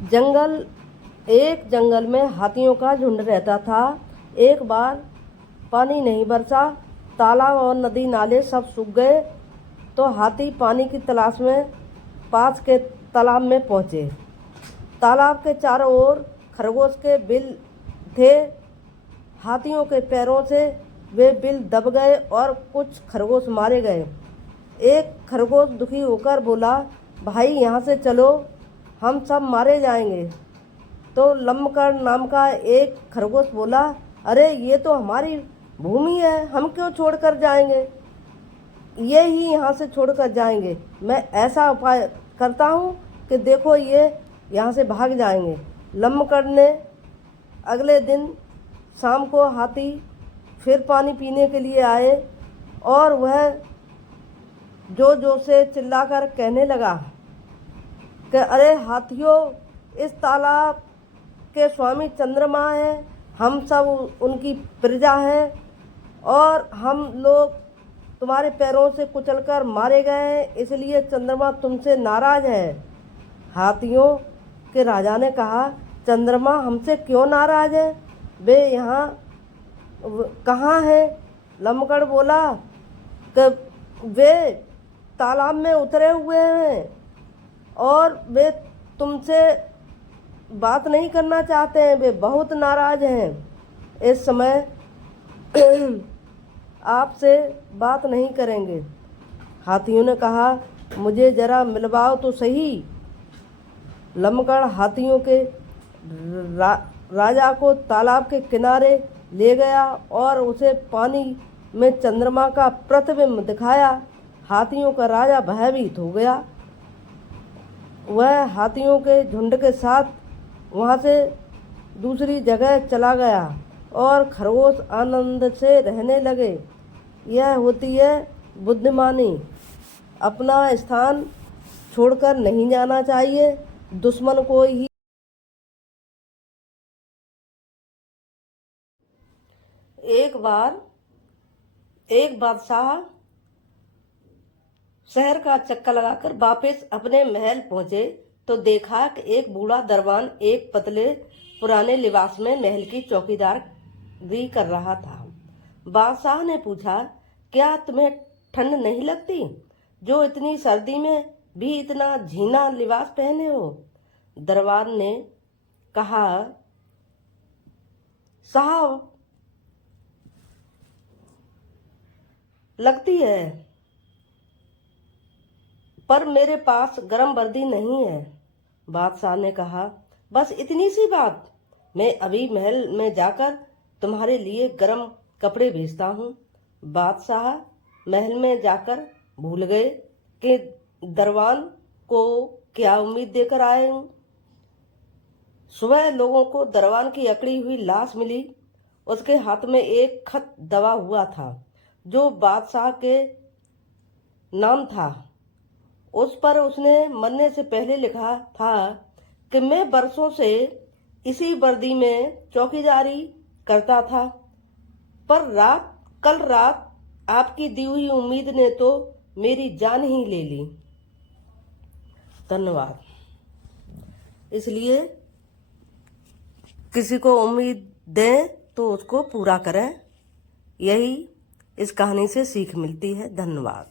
एक जंगल में हाथियों का झुंड रहता था। एक बार पानी नहीं बरसा, तालाब और नदी नाले सब सूख गए, तो हाथी पानी की तलाश में पास के तालाब में पहुँचे। तालाब के चारों ओर खरगोश के बिल थे। हाथियों के पैरों से वे बिल दब गए और कुछ खरगोश मारे गए। एक खरगोश दुखी होकर बोला, भाई यहाँ से चलो, हम सब मारे जाएंगे। तो लम्बकड़ नाम का एक खरगोश बोला, अरे ये तो हमारी भूमि है, हम क्यों छोड़कर जाएंगे, ये ही यहाँ से छोड़कर जाएंगे। मैं ऐसा उपाय करता हूँ कि देखो ये यहाँ से भाग जाएंगे। लम्बकड़ ने अगले दिन शाम को हाथी फिर पानी पीने के लिए आए और वह जो से चिल्लाकर कहने लगा कि अरे हाथियों, इस तालाब के स्वामी चंद्रमा हैं, हम सब उनकी प्रजा हैं और हम लोग तुम्हारे पैरों से कुचलकर मारे गए हैं, इसलिए चंद्रमा तुमसे नाराज है। हाथियों के राजा ने कहा, चंद्रमा हमसे क्यों नाराज है, वे यहाँ कहाँ है? लम्बकड़ बोला कि वे तालाब में उतरे हुए हैं और वे तुमसे बात नहीं करना चाहते हैं, वे बहुत नाराज हैं। इस समय आपसे बात नहीं करेंगे। हाथियों ने कहा, मुझे जरा मिलवाओ तो सही। लम्बकड़ हाथियों के राजा को तालाब के किनारे ले गया और उसे पानी में चंद्रमा का प्रतिबिंब दिखाया। हाथियों का राजा भयभीत हो गया। वह हाथियों के झुंड के साथ वहाँ से दूसरी जगह चला गया और खरगोश आनंद से रहने लगे। यह होती है बुद्धिमानी। अपना स्थान छोड़कर नहीं जाना चाहिए, दुश्मन को ही। एक बार एक बादशाह शहर का चक्कर लगाकर वापस अपने महल पहुंचे तो देखा कि एक बूढ़ा दरबान एक पतले पुराने लिबास में महल की चौकीदारी कर रहा था। बादशाह ने पूछा, क्या तुम्हें ठंड नहीं लगती, जो इतनी सर्दी में भी इतना झीना लिबास पहने हो? दरबान ने कहा, साहब लगती है, पर मेरे पास गर्म वर्दी नहीं है। बादशाह ने कहा, बस इतनी सी बात, मैं अभी महल में जाकर तुम्हारे लिए गर्म कपड़े भेजता हूँ। बादशाह महल में जाकर भूल गए कि दरबान को क्या उम्मीद देकर आए हूँ। सुबह लोगों को दरबान की अकड़ी हुई लाश मिली। उसके हाथ में एक खत दबा हुआ था जो बादशाह के नाम था। उस पर उसने मरने से पहले लिखा था कि मैं बरसों से इसी वर्दी में चौकीदारी करता था, पर कल रात आपकी दी हुई उम्मीद ने तो मेरी जान ही ले ली। धन्यवाद। इसलिए किसी को उम्मीद दें तो उसको पूरा करें, यही इस कहानी से सीख मिलती है। धन्यवाद।